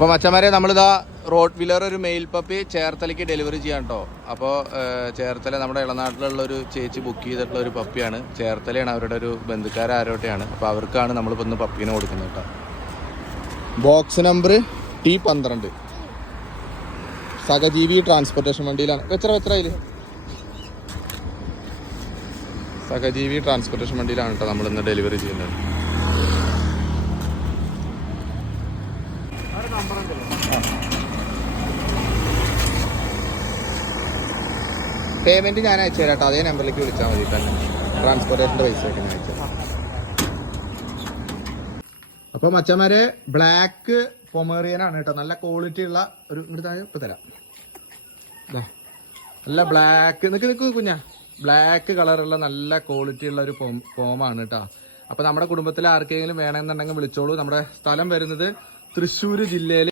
അപ്പോൾ മച്ചന്മാരെ നമ്മളിതാ റോഡ് വീലർ ഒരു മെയിൽ പപ്പി ചേർത്തലയ്ക്ക് ഡെലിവറി ചെയ്യാൻ കേട്ടോ. അപ്പോൾ ചേർത്തല നമ്മുടെ ഇളനാട്ടിലുള്ള ഒരു ചേച്ചി ബുക്ക് ചെയ്തിട്ടുള്ള ഒരു പപ്പിയാണ്. ചേർത്തലയാണ് അവരുടെ ഒരു ബന്ധുക്കാരാരോട്ടെയാണ്. അപ്പോൾ അവർക്കാണ് നമ്മളിപ്പോൾ ഇന്ന് പപ്പീനെ കൊടുക്കുന്നത് കേട്ടോ. ബോക്സ് നമ്പർ T12 സഹജീവി ട്രാൻസ്പോർട്ടേഷൻ വണ്ടിയിലാണ്. വെച്ചറയിൽ സഹജീവി ട്രാൻസ്പോർട്ടേഷൻ വണ്ടിയിലാണ് കേട്ടോ നമ്മളിന്ന് ഡെലിവറി ചെയ്യുന്നത്. പേയ്മെന്റ് ഞാൻ അയച്ചു തരാം കേട്ടോ. അതേ നമ്പറിലേക്ക് വിളിച്ചാൽ മതി തന്നെ. ട്രാൻസ്പോർട്ടേഷൻ്റെ പൈസ ആയിട്ട് ഞാൻ അയച്ചു. അപ്പോൾ മച്ചന്മാരെ ബ്ലാക്ക് പൊമേറിയനാണ് കേട്ടോ. നല്ല ക്വാളിറ്റി ഉള്ള ഒരു ഇപ്പം തരാം. നല്ല ബ്ലാക്ക് നിൽക്ക് കുഞ്ഞാ, ബ്ലാക്ക് കളറുള്ള നല്ല ക്വാളിറ്റി ഉള്ള ഒരു ഫോമാണ് കേട്ടോ. അപ്പോൾ നമ്മുടെ കുടുംബത്തിൽ ആർക്കെങ്കിലും വേണമെന്നുണ്ടെങ്കിൽ വിളിച്ചോളൂ. നമ്മുടെ സ്ഥലം വരുന്നത് തൃശ്ശൂർ ജില്ലയിൽ